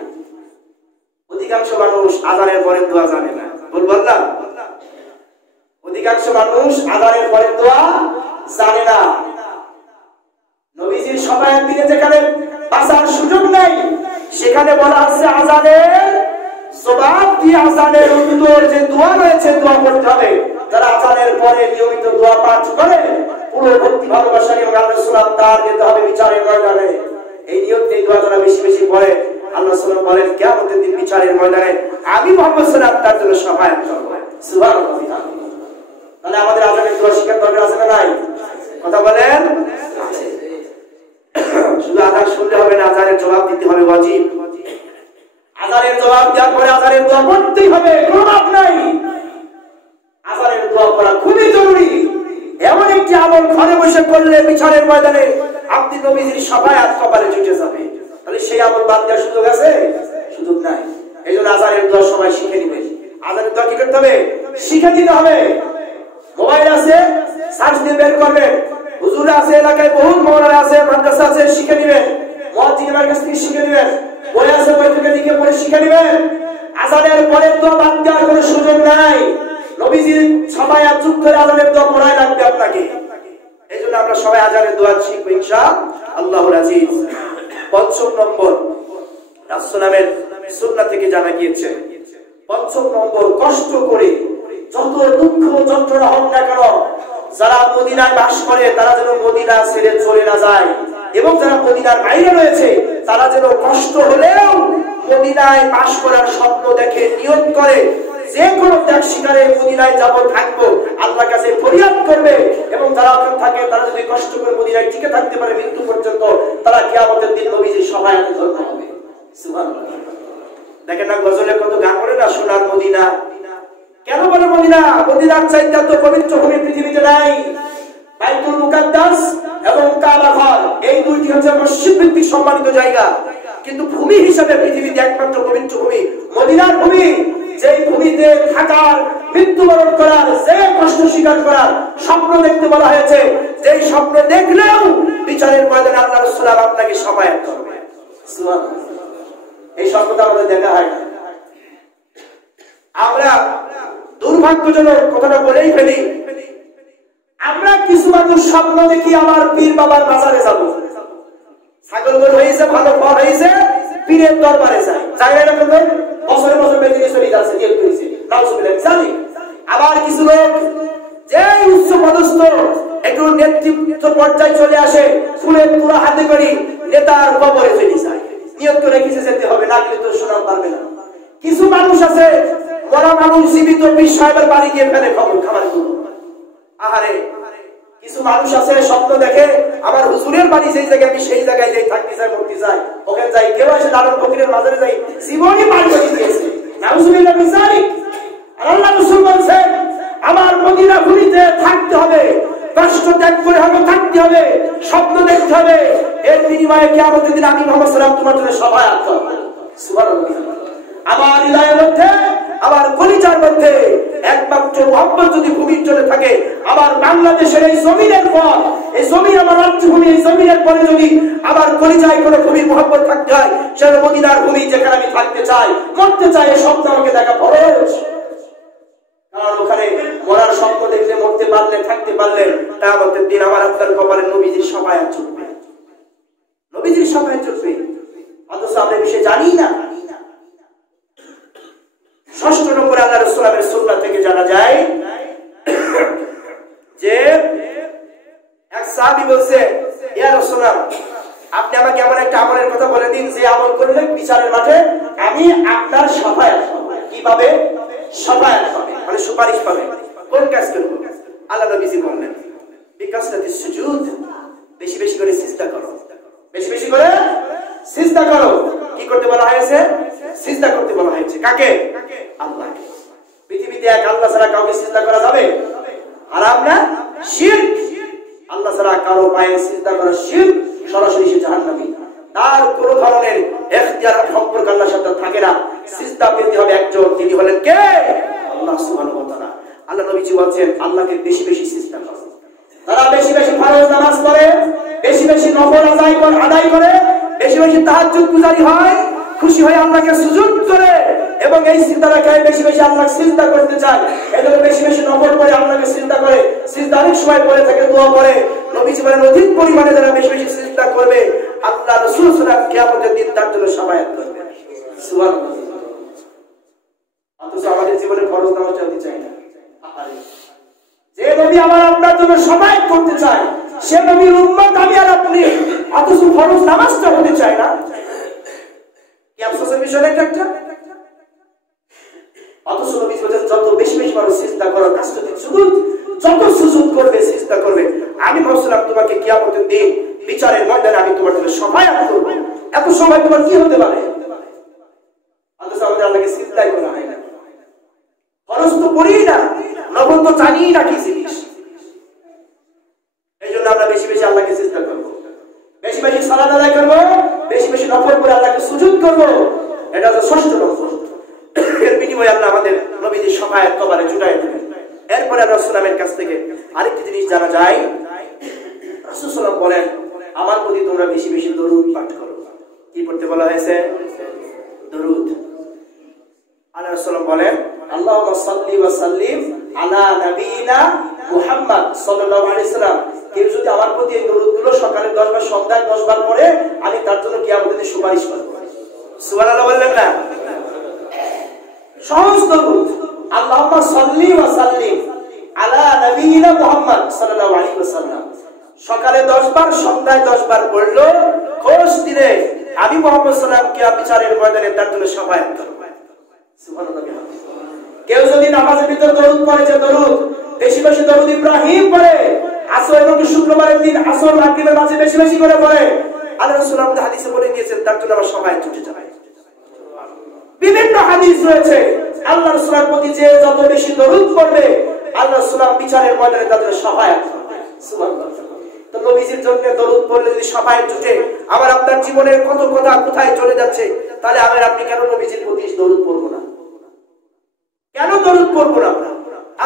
অধিকাংশ মানুষ আযানের পরে দোয়া জানে না, বলবেন না? অধিকাংশ মানুষ আযানের পরে দোয়া জানে না। নবীজির শাফায়াত দিনে যেখানে বাঁচার সুযোগ নেই, সেখানে বলা আছে আযানের জবাব দিয়ে আযানের উত্তর যে দোয়া রয়েছে দোয়া করতে হবে। যারা আযানের পরে নিয়মিত দোয়া পাঠ করে, পুরো ভক্তি ভালোবাসা নিয়ে আল্লাহ রাসূল তার যেতে হবে বিচারের ময়দানে। এই নিয়ত এই দোয়া যারা বেশি বেশি পড়ে, আল্লাহ রাসূল বলেন কিয়ামতের দিন বিচারের ময়দানে আমি মুহাম্মদ সাল্লাল্লাহু আলাইহি ওয়াসাল্লাম তার জন্য শাফায়াত করব। সুবহানাল্লাহ। তাহলে আমাদের আযানের দোয়া শিখার দরকার আছে না নাই? কথা বলেন। শুধু আযান শুনলে হবে না, আযানের জবাব দিতে হবে, ওয়াজিব। আযানের জবাব দেওয়ার পরে আযানের দোয়া পড়তেই হবে, কোনো বাদ নাই। আযানের দোয়া করা খুবই জরুরি। এমন একটি আমল ঘরে বসে করলে বিচারের ময়দানে আপনি নবীজির শাফায়াত কপালে জুটে যাবে। তাহলে সেই আমল বাদ দেওয়ার সুযোগ আছে? সুযোগ নাই। এইজন্য আযানের দোয়া সবাই শিখে নেবেন। আযানের দোয়া কি করতে হবে? শিখে দিতে হবে। মোবাইল আছে, সার্চ দিয়ে বের করবেন। হুজুর আছে, এলাকায় বহুত মাওলানা আছে, মাদ্রাসা আছে, শিখে নেবেন। মুয়াজ্জিনের কাছ থেকে শিখে নেবেন। বই আছে, বই থেকে লিখে পড়ে শিখে নেবেন। আযানের পরে দোয়া বাদ দেওয়ার কোনো সুযোগ নাই। নবীজির সবায়াত যুগ ধরে আযানের দোয়া পড়াই লাগবে আপনাকে। এইজন্য আমরা সবাই আযানের দোয়া শিখব ইনশাআল্লাহুল আজিজ। পঞ্চম নম্বর রাসূলের সুন্নাহ থেকে জানা গিয়েছে, পঞ্চম নম্বর, কষ্ট করে যত দুঃখ যন্ত্রণা হোক না কেন যারা মদিনায় বাস করে তারা যেন মদিনা ছেড়ে চলে না যায়, এবং যারা মদিনার বাইরে রয়েছে তারা যেন কষ্ট হলেও মদিনায় বাস করার স্বপ্ন দেখে, নিয়ত করে যে কোনো ত্যাগ শিকারে মদিনায় যাব থাকবো, আল্লাহর কাছে ফরিয়াদ করবে। এবং যারা ওখানে থাকে তারা যদি কষ্ট করে মদিনায় টিকে থাকতে পারে মৃত্যু পর্যন্ত, তারা কিয়ামতের দিন নবীজির সহায়তা করবে। সুবহানাল্লাহ। দেখেন না গজলে কত গান করে না, সোনার মদিনা। কেন বলে মদিনা? মদিনার চাইতে তো পবিত্র ভূমি পৃথিবীতে নাই। বাইতুল মুকাদ্দাস এবং কাবা ঘর এই দুইটি হচ্ছে মসজিদ ভিত্তিক সম্মানিত জায়গা, কিন্তু ভূমি হিসেবে পৃথিবীতে একমাত্র পবিত্র ভূমি মদিনার ভূমি। যেই ভূমিতে থাকার, মৃত্যুবরণ করার, যে কষ্ট স্বীকার করার স্বপ্ন দেখতে বলা হয়েছে, যেই স্বপ্ন দেখলেও বিচারের ময়দানে আল্লাহ রাসূল আপনাকে সহায়তা করবে। সুবহানাল্লাহ। এই স্বপ্নটা আমাদের দেখা হয় না। আমরা দুর্ভাগ্যজনক কথাটা বলেই ফেলি, আমরা কিছু মানুষ স্বপ্ন দেখি আমার পীর বাবার বাজারে যাব, ছাগল গরু হয়েছে, ভালো ফল হয়েছে, পীরের দরবারে যায়, জায়গা করবে বছরে বছর বেঁচে চলে যাচ্ছে, নিয়োগ করেছে, নাউজুবিল্লাহ জানি। আবার কিছু লোক যে উচ্চ পদস্থ একটু নেতৃত্ব পর্যায়ে চলে আসে, ফুলের তোড়া হাতে করি নেতার কবরে চলে যায়, নিয়োগ করে কিছু যেতে হবে, না গেলে তো শোনা পারবে না। কিছু মানুষ আছে মরা মানুষ জীবিত পীর সাহেবের বাড়ি গিয়ে ফেলে খবর খাবার গুলো। আহারে, কিছু মানুষ আছে স্বপ্ন দেখে আমার হুজুরের বাড়ি যেই জায়গায় আমি সেই জায়গায় যাই, থাকতে চাই, মরতে চাই, ওখানে যাই। কেউ আসে দারুল ফকিরের মাজারে যাই, জীবনই পার করে দিয়েছে। নাউজুবিল্লাহ মিন যালিক। আর আল্লাহ রাসূল বলেন আমার মদিনা ভূমিতে থাকতে হবে, কষ্ট ত্যাগ করে হবে থাকতে হবে, স্বপ্ন দেখতে হবে, এর বিনিময়ে কিয়ামতের দিন আমি মুহাম্মদ সাল্লাল্লাহু আলাইহি ওয়াসাল্লাম তোমার জন্য সহায়তা করব। সুবহানাল্লাহ। আমার হৃদয়ের মধ্যে, আমার কলিজার মধ্যে একমাত্র মুহাম্মদ যদি ভূমির চলে থাকে, আমার বাংলাদেশের এই জমিনের পর, এই জমি আমার রাজ্যভূমি, এই জমিনের পরে যদি আমার কলিজায় কোনো ভূমির মুহাম্মদ থাকতে হয়, সেটা মদিনার ভূমি, যেখানে আমি থাকতে চাই, মরতে চাই, এই স্বপ্ন আমাকে দেখা ফরজ। কারণ ওখানে মরার স্বপ্ন দেখলে, মরতে পারলে, থাকতে পারলে কিয়ামতের দিন আমার আপনার কপালে নবীজির সহায়তা চলবে, নবীজির সহায়তা চলবে। অথচ আমরা বিষয়ে জানি না। ষষ্ঠ নম্বরে আল্লাহ রাসূলের সুন্নাহ থেকে জানা যায় যে এক সাহাবী বলছে, ইয়া রাসূলুল্লাহ, আপনি আমাকে এমন একটা আমলের কথা বলে দিন যে আমল করলে বিচারের মাঠে আমি আপনার সহায়তা পাবো। কিভাবে সহায়তা পাবে? মানে সুপারিশ পাবে। কোন কাজ করব? আল্লাহ নবীজি বললেন, বিকাসরাতিস সুজুদ, বেশি বেশি করে সিজদা করো, বেশি বেশি করে সিজদা করো। কি করতে বলা হয়েছে? সিজদা করতে বলা হয়েছে। কাকে? আল্লাহকে। পৃথিবীতে এক আল্লাহ ছাড়া কাউকে সিজদা করা যাবে? হারাম না? শিরক। আল্লাহ ছাড়া কারো পায়ে সিজদা করা শিরক, সরাসরি সে জাহান্নামী। তার কোনো ধরনের ইখতিয়ার সম্পর্ক আল্লাহর সাথে থাকে না। সিজদা পেতে হবে একজন, তিনি হলেন কে? আল্লাহ সুবহানাহু ওয়া তাআলা। আল্লাহ নবীজি বলেন আল্লাহকে বেশি বেশি সিজদা করো। তারা বেশি বেশি ফরজ নামাজ পড়ে, বেশি বেশি নফল আদায় করে, বেশি বেশি তাহাজ্জুদ গুজারি হয়, খুশি হয়ে আল্লাহকে সুজুদ করে, এবং এই সিজদাটাকে বেশি বেশি আল্লাহকে সিজদা করতে চায়, এজন্য বেশি বেশি নফল করে আল্লাহকে সিজদা করে, সিজদার সময় পড়ে থাকে, দোয়া করে। নবীজি বলেন অধিক পরিমাণে যারা বেশি বেশি সিজদা করবে, আল্লাহ রাসূল সাল্লাল্লাহু আলাইহি ওয়াসাল্লাম কিয়ামতের দিন তার জন্য সহায়তা করবে। সুবহানাল্লাহ। অথচ আমাদের জীবনে ফরজ নামাজ পড়তে চাই না। যে নবী আমার আপনার জন্য সহায়তা করতে চায়, সে নবীর উম্মত আমি আর আপনি, অথচ ফরজ নামাজটা হতে চায় না। কি আফসোসের বিষয় একটা। অথচ নবী বলেন যত বেশি বেশি মানুষ সিজদা করো, কাজটি সুজুদ, যত সুজুদ করবে, সিজদা করবে, আমি ভাবছিলাম তোমাকে কিয়ামতের দিন বিচারের ময়দানে আমি তোমার জন্য সহায়তা করব। এত সময় তোমার কি হতে পারে? অথচ আমাদের আল্লাহকে সিজদাই করা হয় না। ফরজ তো পড়িই না, নফল তো জানিই না কি জিনিস। এই জন্য আমরা বেশি বেশি আল্লাহকে সিজদা করব, বেশি বেশি সালাত আদায় করব, বেশি বেশি নফল করে আল্লাহকে সুজুদ করব। এটা হচ্ছে ষষ্ঠ নম্বর। এর বিনিময়ে আল্লাহ আমাদের নবীজির সহায়তা কবরে জুটাই দেবেন। এরপরে রাসূলের কাছ থেকে আরেকটি জিনিস জানা যায়, রাসূল সাল্লাল্লাহু আলাইহি ওয়াসাল্লাম বলেন আমার প্রতি তোমরা বেশি বেশি দরুদ পাঠ করো। কি পড়তে বলা হয়েছে? দরুদ। আল্লাহ রাসূল বলেন আল্লাহুম্মা সাল্লি ওয়া সাল্লিম আলা নবিয়িনা মুহাম্মদ সাল্লাল্লাহু আলাইহি সাল্লাম। কেউ যদি আমার প্রতি এই দরুদগুলো সকালে 10 বার সন্ধ্যায় 10 বার পড়ে আমি তার জন্য কিয়ামতের দিন সুপারিশ করব। সুবহানাল্লাহ বললেন না? সহজ দরুদ আল্লাহুম্মা সাল্লি ওয়া সাল্লিম আলা নবিয়িনা মুহাম্মদ সাল্লাল্লাহু আলাইহি ওয়াসাল্লাম। সকালে 10 বার সন্ধ্যায় 10 বার পড়লো খোঁজ দিলে আমি মুহাম্মদ সাল্লাল্লাহু আলাইহি ওয়াসাল্লাম বিচারের ময়দানে তার জন্য শাফায়াত করব। সুবহানাল্লাহ। কেউ যদি নামাজের ভিতর দরুদ পড়ে, যে দরুদ বেশি বেশি দরুদ ইব্রাহিম পড়ে, আসর এবং শুক্রবারের দিন আসর মাগরিবের মাঝে বেশি বেশি করে পড়ে, আল্লাহ রাসূল আমাদের হাদিসে বলে দিয়েছেন তার জন্য আমার শাফায়াত ছুটে যাবে। বিভিন্ন হাদিস রয়েছে আল্লাহ রাসূলের প্রতি যে যত বেশি দরুদ পড়বে আল্লাহ রাসূল বিচারের ময়দানে তার জন্য শাফায়াত করবে। সুবহানাল্লাহ। তো নবীজির জন্য দরুদ পড়লে যদি শাফায়াত জুটে, আবার আপনার জীবনের কত কথা কোথায় চলে যাচ্ছে, তাহলে আপনি কেন নবীজির প্রতি দরুদ পড়ব না? কেন দরুদ পড়ব না?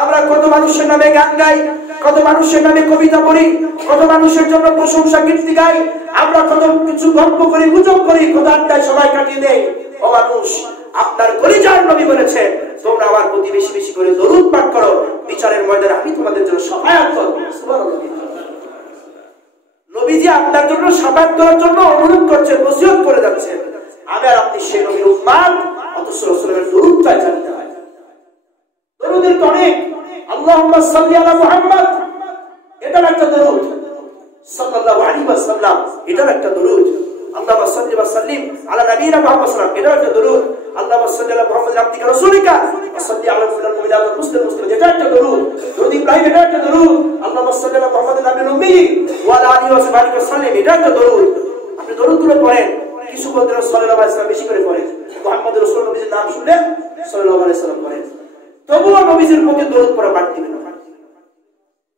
আমরা কত মানুষের নামে গান গাই, কত মানুষের নামে কবিতা পড়ি, কত মানুষের জন্য প্রশংসা কীর্তি গাই, আমরা কত কিছু গল্প করি, গুজব করি, কত আড্ডায় সময় কাটিয়ে দেই। ও মানুষ, আপনার কলিজার নবী বলেছে তোমরা আমার প্রতি বেশি বেশি করে দরুদ পাঠ করো, বিচারের ময়দানে আমি তোমাদের জন্য শাফায়াত করব। সুবহানাল্লাহ। নবীজি আপনার জন্য শাফায়াত করার জন্য অনুরোধ করছেন, নসিহত করে যাচ্ছেন। আমি আর আপনি সেই নবীর উম্মত, অথচ রাসূলের দরুদটা জানতে হয়। দরুদের তো অনেক। আল্লাহুম্মা সাল্লি আলা মুহাম্মদ, এটা একটা দরুদ। সাল্লাল্লাহু আলাইহি ওয়াসাল্লাম, এটা একটা দরুদ। আল্লাহুম্মা সাল্লি ওয়া সাল্লিম আলা নবিয়িনা মুহাম্মদ সাল্লাল্লাহু আলাইহি ওয়াসাল্লাম, এটা একটা দরুদ। আল্লাহুম্মা সাল্লি আলা মুহাম্মাদ আবদিকা রাসূলিকা ওয়া সাল্লি আলা ফুলান মুমিনাত মুসলিম, এটা একটা দরুদ। দরুদ ইব্রাহিম, এটা একটা দরুদ। আল্লাহুম্মা সাল্লি আলা মুহাম্মাদিন নাবিয়্যিল উম্মি ওয়া আলা আলিহি ওয়া সাহবিহি ওয়াসাল্লাম, এটা একটা দরুদ। আপনি দরুদগুলো পড়েন, কিছু বলতে সাল্লাল্লাহু আলাইহি ওয়াসাল্লাম বেশি করে পড়েন, মুহাম্মদ রাসূল নবীর নাম শুনলে সাল্লাল্লাহু আলাইহি ওয়াসাল্লাম পড়েন। তবুও নবীজির প্রতি দরুদ পড়া বাদ দিবেন না।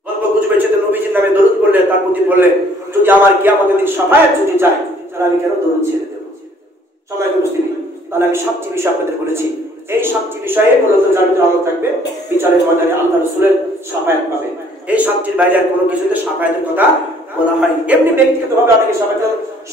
গল্প গুজবে চেয়ে নবীজির নামে দরুদ পড়লে, তার প্রতি পড়লে যদি আমার কিয়ামতের দিন শাফায়াত ছুটে যায়, তাহলে আমি কেন দরুদ ছেড়ে দেব? সবাই উপস্থিতি, তাহলে আমি 7টি বিষয় আপনাদের বলেছি। এই 7টি বিষয়ে মূলত যার ভিতরে আমল থাকবে বিচারের ময়দানে আল্লাহ রাসূলের শাফায়াত পাবে। এই 7টির বাইরে আর কোনো কিছুতে শাফায়াতের কথা বলা হয়নি। এমনি ব্যক্তিগতভাবে অনেকে শাফায়াত,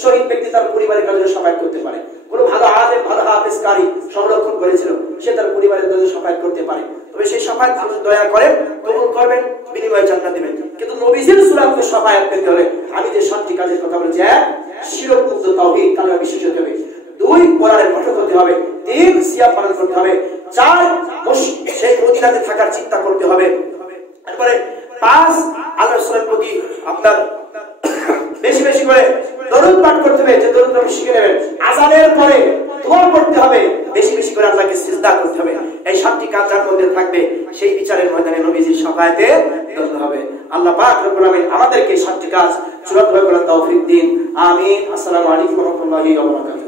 শহীদ ব্যক্তি তার পরিবারের কাজে শাফায়াত করতে পারে। কোনো ভালো আলেম, ভালো হাফেজকারী সংরক্ষণ করেছিল, সে তার পরিবারের কাজে শাফায়াত করতে পারে। তবে সেই শাফায়াত আপনি দয়া করেন, কবুল করবেন, বিনিময়ে জান্নাত দিবেন। কিন্তু নবীজির সুন্নাতে শাফায়াত পেতে হলে আমি যে 7টি কাজের কথা বলেছি, 1 শিরক মুক্ত তাওহীদ কালেমা বিশ্বাস হতে হবে, 2 কোরআনের পাঠক হতে হবে, 3 সিয়াম পালন করতে হবে, 4 সেই মদিনাতে থাকার চিন্তা করতে হবে, তারপরে 5 আল্লাহর রাসূলের প্রতি আপনার বেশি বেশি করে দরুদ পাঠ করতে হবে, যে দরুদ আপনি শিখে নেবেন। আযানের পরে দোয়া করতে হবে, বেশি বেশি করে আল্লাহকে সিজদা করতে হবে। এই 7টি কাজ যার মধ্যে থাকবে সেই বিচারের ময়দানে নবীজির শাফায়াতে দখল হবে। আল্লাহ পাক রব্বুল আলামিন আমাদেরকে 7টি কাজ চূড়ান্তভাবে করার তৌফিক দিন। আমিন। আসসালামু আলাইকুম ওয়া রাহমাতুল্লাহি ওয়া বারাকাতুহু।